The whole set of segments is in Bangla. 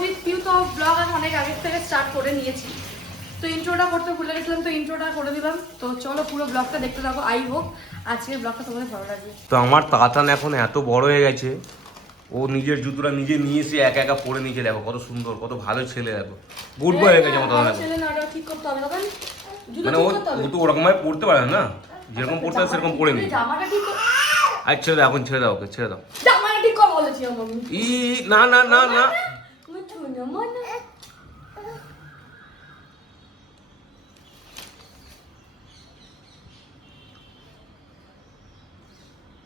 উইথ পিউ তো ব্লগ আমি অনেক আগে থেকে স্টার্ট করে নিয়েছি, তো ইন্ট্রোটা করতে ভুলে গেছিলাম, তো ইন্ট্রোটা করে দিলাম। তো চলো পুরো ব্লগটা দেখতে থাকো, আই হোপ আজকের ব্লগটা তোমাদের ভালো লাগবে। তো আমার তাতান এখন এত বড় হয়ে গেছে, ও নিজের জুতোটা নিজে নিয়ে এসে একা একা পরে নিচে, দেখো কত সুন্দর, কত ভালো ছেলে, দেখো গুড বয় হয়ে গেছে আমার তাতান এখন। ছেলে না, ওটা ঠিক করতে হবে তখন, জুতো মানে ঠিক ও করতে হবে। ও তো ওরকম ভাবে পড়তে পারে না, যেরকম পড়তে হয় সেরকম পড়ে নি। জামাটা ঠিক কর, আর ছেড়ে দাও, এখন ছেড়ে দাও, ওকে ছেড়ে দাও। জামাটা ঠিক কর বলেছি আমি। ই না না না না, মুঠু না মনে।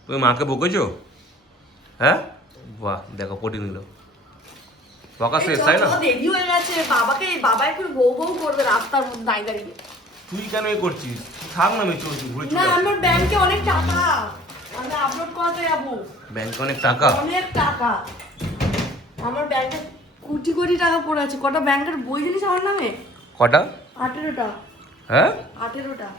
তুমি মাকে বকেছো? হ্যাঁ, বাহ দেখো পটি নিল, বকা শেষ তাই না? দেরি হয়ে গেছে, বাবা একটু বউ বউ করবে রাস্তার মধ্যে দাঁড়িয়ে দাঁড়িয়ে। তুই কেন এ করছিস? থাক না, আমি চলছি, ঘুরে না, চলে আমার ব্যাংকে অনেক টাকা, আমি আপলোড করাতে যাবো। ব্যাংকে অনেক টাকা। অনেক টাকা আমার ব্যাংকে, কোটি কোটি টাকা পড়ে আছে। কটা ব্যাংকের বই জানিস আমার নামে? কটা? 18টা। হ্যাঁ 18টা।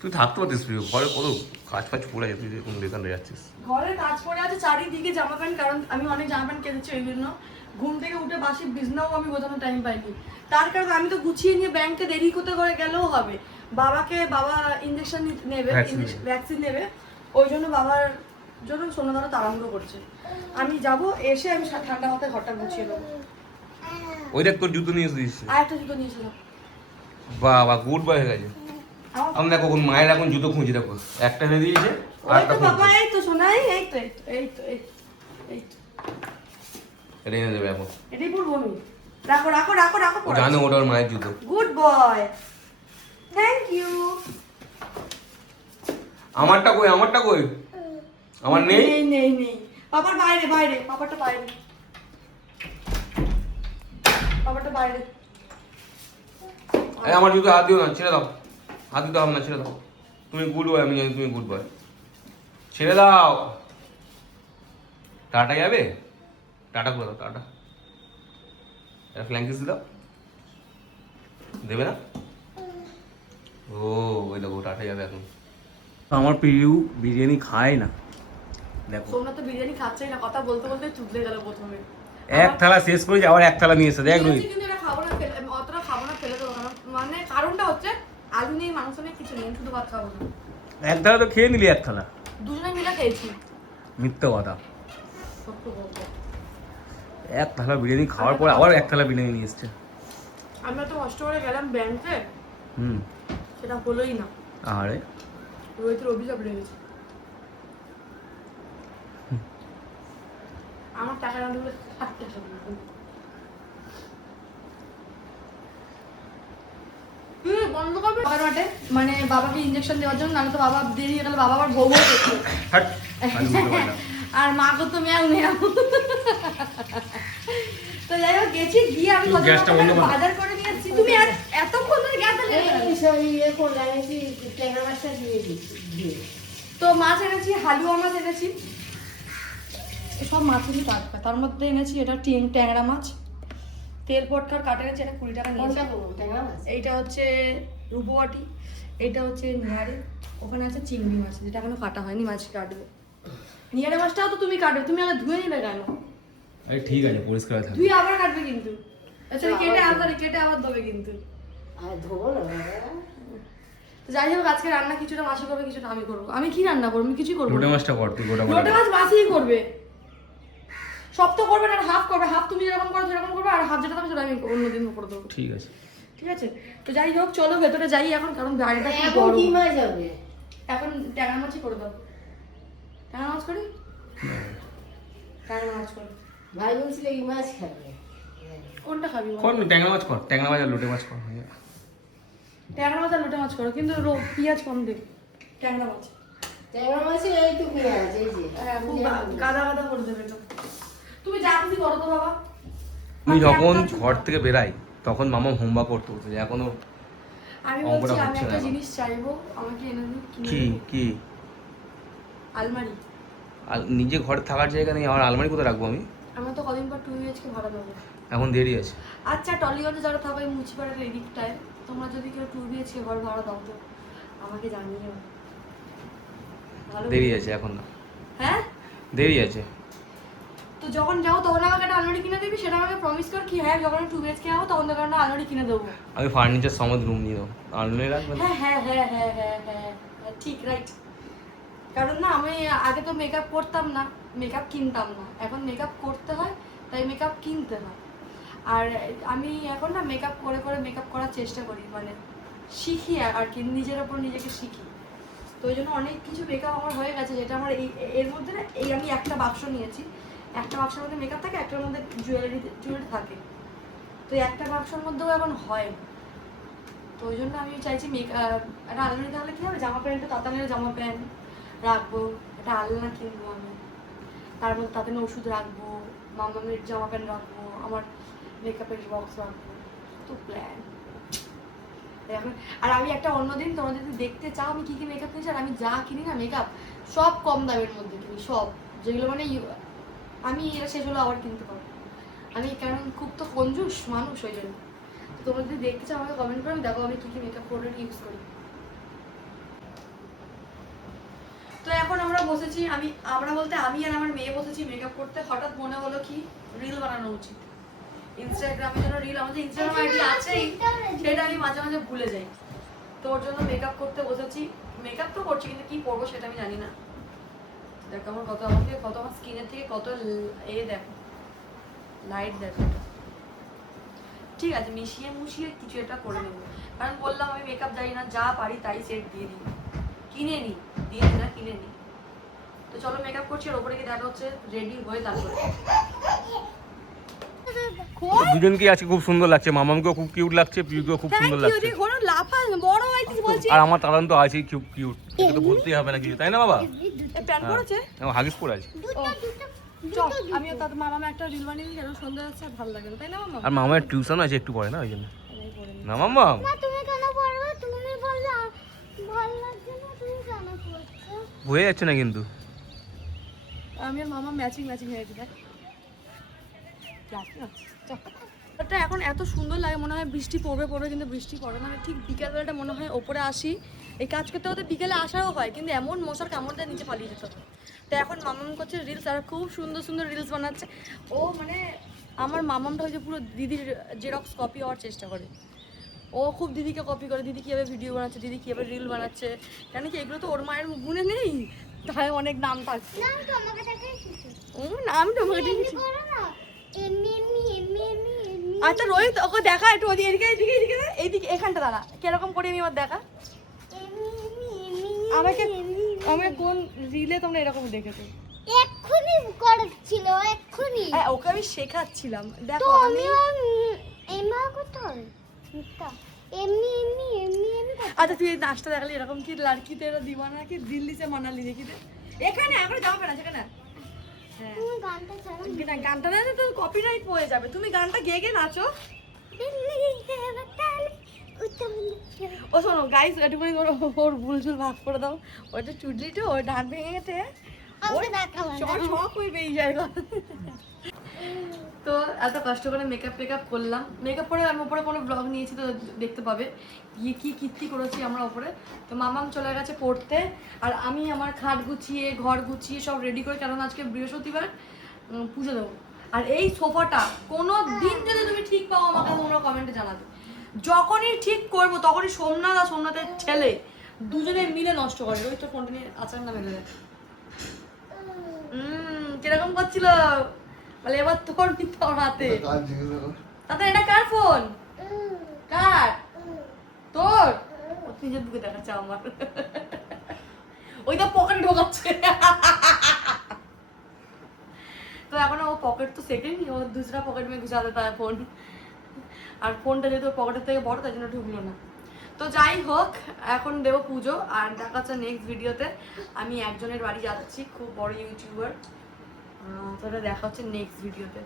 তুই থাকতে পারতিস, ঘরে কত কাজ ফাজ পড়ে যায়, তুই কোন বেকার যাচ্ছিস? ঘরে কাজ পড়ে আছে চারিদিকে জামা প্যান্ট, কারণ আমি অনেক জামা প্যান্ট কেটেছি ওই জন্য। ঘুম থেকে উঠে বাসি বিছনাও আমি গোছানোর টাইম পাইনি, তার কারণে আমি তো গুছিয়ে নিয়ে ব্যাংকে দেরি করতে করে গেলেও হবে। বাবা ইঞ্জেকশন নেবে, ভ্যাকসিন নেবে, ওই জন্য বাবার জন্য সোনাদারও তাড়াহুড়ো করছে। আমি যাব, এসে আমি ঠান্ডা মাথায় ঘরটা গুছিয়ে দেবো। ওই দেখ তোর জুতো নিয়ে এসেছিস। আর একটা জুতো নিয়েছিলাম। বাবা গুড বয় হয়ে গেছে। আমি দেখো কোন মায়ের এখন জুতো খুঁজি, দেখো একটা এনে দিয়েছে আর ওই একটা তো বাবা, এই তো সোনাই, এই তো এই তো এই তো এই তো এটা এনে দেবে এখন। এটাই পরবো আমি। রাখো রাখো রাখো রাখো, ও জানে ওটা ওর মায়ের জুতো। Good boy, thank you. আমারটা কই, আমারটা কই? আমার নেই। নেই নেই নেই, পাপার বাইরে বাইরে, পাপারটা বাইরে, পাপারটা বাইরে। এই আমার জুতো হাত দিও না, ছেড়ে দাও, হাত দিতে হবে না, ছেড়ে দাও। তুমি গুড বয়, আমি জানি তুমি গুড বয়, ছেড়ে দাও। টাটা যাবে, টাটা করে দাও, টাটা। এটা ফ্ল্যাঙ্কিস দাও, দেবে না? ও ওই দেখো টাটা যাবে এখন। আমার প্রিয় বিরিয়ানি খায় না, দেখো সোমনাথ তো বিরিয়ানি খাচ্ছেই না, কথা বলতে বলতে চুদলে গেল প্রথমে। এক থালা শেষ করেছি, আবার এক থালা নিয়ে এসে দেখ রোহিত। কিন্তু এটা খাবো না, অতটা খাবো না, ফেলে দেবো। মানে কারণটা হচ্ছে আলু নেই, মাংস নেই, কিছু নেই, শুধু ভাত খাবো না। এক থালা তো খেয়ে নিলি, এক থালা। দুজনে মিলে খেয়েছি। মিথ্যে কথা, সত্য বলবো, এক থালা বিরিয়ানি খাওয়ার পর আবার এক থালা বিরিয়ানি নিয়ে এসছে। আমি এত কষ্ট করে গেলাম ব্যাংকে, হুম, সেটা হলোই না। আরে রোহিতের অভিশাপ লেগেছে। আমার টাকা না দিলে থাকতে হবে। বন্ধ করবে বাবার মাঠে, মানে বাবাকে ইঞ্জেকশন দেওয়ার জন্য, নাহলে তো বাবা দেরি হয়ে গেলে বাবা আবার ভৌ ভৌ করছে। হাট, আলু উল্টো পাল্টা। আর মা করতো ম্যাও ম্যাও। তো যাই হোক গেছি, গিয়ে আমি তুই গ্যাসটা বন্ধ কর। বাজার করে নিয়ে এসেছি। তুমি এতক্ষণ ধরে গ্যাস তো মাছ এনেছি, হালুয়া মাছ এনেছি, সব মাছেরই টাটকা। তার মধ্যে এনেছি এটা ট্যাংরা মাছ, তেল পটকার কাটা এনেছি, এটা 20 টাকা নিয়েছি। এইটা হচ্ছে রূপবাটি, এইটা হচ্ছে নিহারে, ওখানে আছে চিংড়ি মাছ, যেটা এখনো কাটা হয়নি, মাছ কাটবে। নিহারে মাছটাও তো তুমি কাটবে, তুমি আগে ধুয়ে নিলে কেন? আরে ঠিক আছে, পরিষ্কার থাকবে। তুই আবার কাটবে কিন্তু, আচ্ছা কেটে আবার দেবে কিন্তু। তো যাই হোক আজকে রান্না কিছুটা মাসি করবে, কিছুটা আমি করবো। আমি কি রান্না করবো? আমি কিছুই করবো লোটে না। মাছটা কর তুই, গোটা লোটে মাছ মাসিই করবে, সব তো করবে না, হাফ করবে। হাফ তুমি যেরকম করো সেরকম করবে, আর হাফ যেটা হবে সেটা আমি অন্যদিন করে দেবো। ঠিক আছে। ঠিক আছে, তো যাই হোক চলো ভেতরে যাই এখন, কারণ গাড়িটা খুব বড়। এখন ট্যাংরা মাছই করে দাও। ট্যাংরা মাছ করি, ট্যাংরা মাছ করি। ভাই বলছিল এই মাছ খাবে। কোনটা খাবি বল? কর ট্যাংরা মাছ কর, ট্যাংরা মাছ আর লোটে মাছ কর। ট্যাংরা মাছ আর লোটে মাছ করো, কিন্তু পেঁয়াজ কম দেবে। ট্যাংরা মাছ ট্যাংরা মাছে এই তো পেঁয়াজ, এই যে হ্যাঁ, খুব গাদা গাদা করে দেবে তো। তুমি যা খুশি করো তো বাবা। আমি যখন ঘর থেকে বেরাই তখন মামা হোমওয়ার্ক করতে হতো, এখনো আমি অঙ্কটা বলছি আমি হচ্ছে না একটা এখন। জিনিস চাইবো, আমাকে এনে দিন। কি কি? আলমারি। আর নিজে ঘরে থাকার জায়গা নেই, আমার আলমারি কোথায় রাখবো আমি? আমরা তো কদিন পর 2 BHK ভাড়া দেবো। এখন দেরি আছে। আচ্ছা টলিগঞ্জে যারা থাকো এই মুচিপাড়ার এই দিকটায়, তোমরা যদি কেউ 2 BHK ঘর ভাড়া দাও তো আমাকে জানিও। ভালো দেরি আছে এখন না, হ্যাঁ, দেরি আছে। তো যখন যাও তখন আমাকে একটা আলমারি কিনে দিবি, সেটা আমাকে প্রমিস কর কি হ্যাঁ যখন 2 BHK হবো তখন তোকে আমরা আলমারি কিনে দেবো। আমি ফার্নিচার সমেত রুম নিয়ে দেবো, আলমারি রাখবেন। হ্যাঁ, ঠিক রাইট। কারণ না আমি আগে তো মেকআপ করতাম না, মেকআপ কিনতাম না, এখন মেকআপ করতে হয় তাই মেকআপ কিনতে হয়। আর আমি এখন না মেকআপ করে করে মেকআপ করার চেষ্টা করি, মানে শিখি আর কি, নিজের ওপর নিজেকে শিখি। তো ওই জন্য অনেক কিছু মেকআপ আমার হয়ে গেছে, যেটা আমার এর মধ্যে না এই আমি একটা বাক্স নিয়েছি, একটা বাক্সের মধ্যে মেকআপ থাকে, একটার মধ্যে জুয়েলারি থাকে। তো একটা বাক্সের মধ্যেও এখন হয়, তো ওই জন্য আমি চাইছি একটা আলমারি তাহলে কী হবে, জামা প্যান্টটা তাতানের জামা প্যান্ট রাখবো, একটা আলনা কিনবো আমি, তার মধ্যে তাতানের ওষুধ রাখবো, মামামের জামা প্যান্ট রাখবো, আমার মেকআপের বক্স রাখবো, তো প্ল্যান এখন। আর আমি একটা অন্যদিন তোমরা যদি দেখতে চাও আমি কী কী মেকআপ কিনেছি, আর আমি যা কিনি না মেকআপ সব কম দামের মধ্যে কিনি, সব যেগুলো মানে আমি এটা শেষ হলো আবার কিনতে পারবো। আমি কারণ খুব তো কঞ্জুস মানুষ, ওই জন্য। তো তোমরা যদি দেখতে চাও আমাকে কমেন্ট করে, আমি দেখো আমি কী কী মেকআপ প্রোডাক্ট ইউজ করি। তো এখন আমরা বসেছি, আমরা বলতে আমি আর আমার মেয়ে বসেছি মেকআপ করতে। হঠাৎ মনে হলো কি রিল বানানো উচিত, ইনস্টাগ্রামে যেন রিল, আমাদের ইনস্টাগ্রাম আইডি আছেই, সেটা আমি মাঝে মাঝে ভুলে যাই। তো ওর জন্য মেকআপ করতে বসেছি। মেকআপ তো করছি কিন্তু কি পরবো সেটা আমি জানি না। দেখো আমার কত আমার স্কিনের থেকে কত দেখো লাইট দেখো। ঠিক আছে, মিশিয়ে মুশিয়ে কিছু একটা করে নেবো, কারণ বললাম আমি মেকআপ জানি না, যা পারি তাই সেট দিয়ে দিই, কিনে নিই, দিয়ে দিই না কিনে নিই। তো চলো মেকআপ করছি, আর ওপরে গিয়ে দেখা হচ্ছে রেডি হয়ে তারপরে। দুজনকে আজকে খুব সুন্দর লাগছে, মামামকেও খুব কিউট লাগছে, পিউকেও খুব সুন্দর লাগছে। আর আমার তালান তো আছেই খুব কিউট, এটা তো বলতেই হবে না কিছু, তাই না বাবা? প্যান্ট পরেছে, হাগিস পরে আছে। চল আমিও তার মামামা একটা রিল বানিয়ে দিই, যেন সন্ধ্যা হচ্ছে আর ভালো লাগে না, তাই না মামা? আর মামার টিউশন আছে একটু পরে না, ওই জন্য না মামা। তুমি কেন পড়বে? তুমি বললে ভালো লাগছে না, তুমি কেন পড়ছো? হয়ে যাচ্ছে না কিন্তু। আমি আর মামা ম্যাচিং হয়েছি, দেখ এটা এখন এত সুন্দর লাগে, মনে হয় বৃষ্টি পড়বে কিন্তু বৃষ্টি পড়ে না। ঠিক বিকেলবেলাটা মনে হয় ওপরে আসি, এই কাজ করতে করতে বিকেলে আসাও হয়, কিন্তু এমন মশার কামড় দিয়ে নিচে পালিয়ে যেতে হয়। তো এখন মামাম করছে রিলস, আর খুব সুন্দর সুন্দর রিলস বানাচ্ছে ও, মানে আমার মামামটা হচ্ছে পুরো দিদির জেরক্স কপি হওয়ার চেষ্টা করে। ও খুব দিদিকে কপি করে, দিদি কীভাবে ভিডিও বানাচ্ছে, দিদি কীভাবে রিল বানাচ্ছে, কেন কি এগুলো তো ওর মায়ের গুণে নেই, তাই অনেক নাম থাকছে। নাম তোমাকে দেখেছি। আচ্ছা রোহিত ওকে দেখা একটু, এদিকে এইদিকে এখানটা দাঁড়া, কিরকম করে আমি আবার দেখা, আমাকে কোন রিলে তোমরা এরকম দেখেছো? এক্ষুনি করেছিল, এক্ষুনি। হ্যাঁ ওকে আমি শেখাচ্ছিলাম, দেখো আমি এমা করতে হবে এমনি। আচ্ছা তুই এই নাচটা দেখালি, এরকম কি লড়কি তেরা দিওয়ানা কি দিল্লি সে মানালি দেখি দে, এখানে এখন যাবে না যেখানে। হ্যাঁ তুমি গানটা ছাড়ো না, গানটা না তো কপিরাইট হয়ে যাবে, তুমি গানটা গেয়ে নাচো। ও শোনো গাইস, একটুখানি ওর ভুলঝুল ভাগ করে দাও, ওইটা চুডলিটা ওই ডান ভেঙে গেছে, শখ হয়ে বেরিয়ে যায়। তো এত কষ্ট করে মেকআপ করলাম, মেকআপ করে আমি ওপরে কোনো ব্লগ নিয়েছি তো দেখতে পাবে গিয়ে কি কীর্তি করেছি আমরা ওপরে। তো মামাম চলে গেছে পড়তে, আর আমি আমার খাট গুছিয়ে ঘর গুছিয়ে সব রেডি করে, কারণ আজকে বৃহস্পতিবার পুজো দেবো। আর এই সোফাটা কোনো দিন যদি তুমি ঠিক পাও আমাকে তোমরা কমেন্টে জানাবে, যখনই ঠিক করবো তখনই সোমনাথ আর সোমনাথের ছেলে দুজনে মিলে নষ্ট করে। ওই তো ফোনটা নিয়ে আচার না মেলে দেয়, কিরকম করছিল বলে, এবার তোর তোর হাতে। তাতে এটা কার ফোন? কার? তোর? নিজের দিকে দেখাচ্ছে আমার, ওই তো পকেটে ঢোকাচ্ছে। তো এখন ও পকেট তো সেকেন্ডই, ও দুসরা পকেট में घुसा देता है फोन, আর ফোনটা যেহেতু পকেটের থেকে বড় তাই জন্য ঢুকলো না। তো যাই হোক এখন দেবো পুজো, আর দেখা হচ্ছে নেক্সট ভিডিওতে। আমি একজনের বাড়ি যাচ্ছি, খুব বড় ইউটিউবার, তো এটা দেখা হচ্ছে নেক্সট ভিডিওতে।